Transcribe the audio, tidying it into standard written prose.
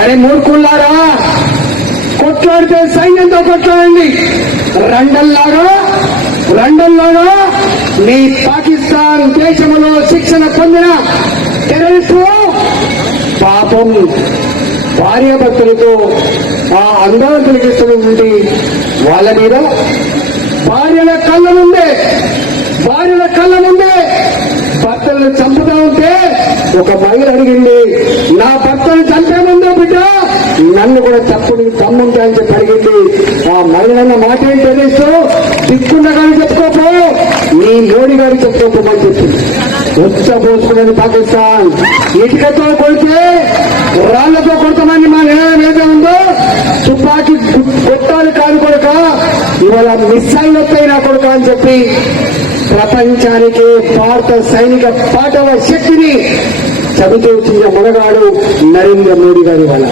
అరే మూర్ఖుల్లారా, కొట్లాడితే సైన్యంతో కొట్లాడండి. లండన్లోనో మీ పాకిస్తాన్ దేశంలో శిక్షణ పొందిన టెర్రరిస్టులు పాపం భార్యాభర్తలతో ఆ అందాలు తొలగిస్తున్నటువంటి వాళ్ళ మీద భార్యల కళ్ళ ముందే భర్తలను చంపుతా ఉంటే ఒక మహిళ అడిగింది, నా భర్తను చంపే ముందే బిడ్డ నన్ను కూడా చప్పుడు తమ్ముంటా అని చెప్పి అడిగింది. ఆ మహిళన్న మాట ఏం తెలియస్తూ దిక్కుండా కానీ చెప్పుకోపో, నీ మోడీ గారు చెప్పుకోపోమని చెప్పింది. పోసుకున్నది పాకిస్తాన్. ఇటుకతో కొడితే రాళ్లతో కొడతామని మా నిర్ణయం ఏదో ఉందో, తుపాకీ కొట్టాలి కాదు కొడుక, ఇవాళ మిస్సైల్ వస్తాయి నా కొడుక అని చెప్పి ప్రపంచానికి భారత సైనిక పాఠవ శక్తిని చదువుతూ వచ్చిన మొనగాడు నరేంద్ర మోడీ గారి వల్ల.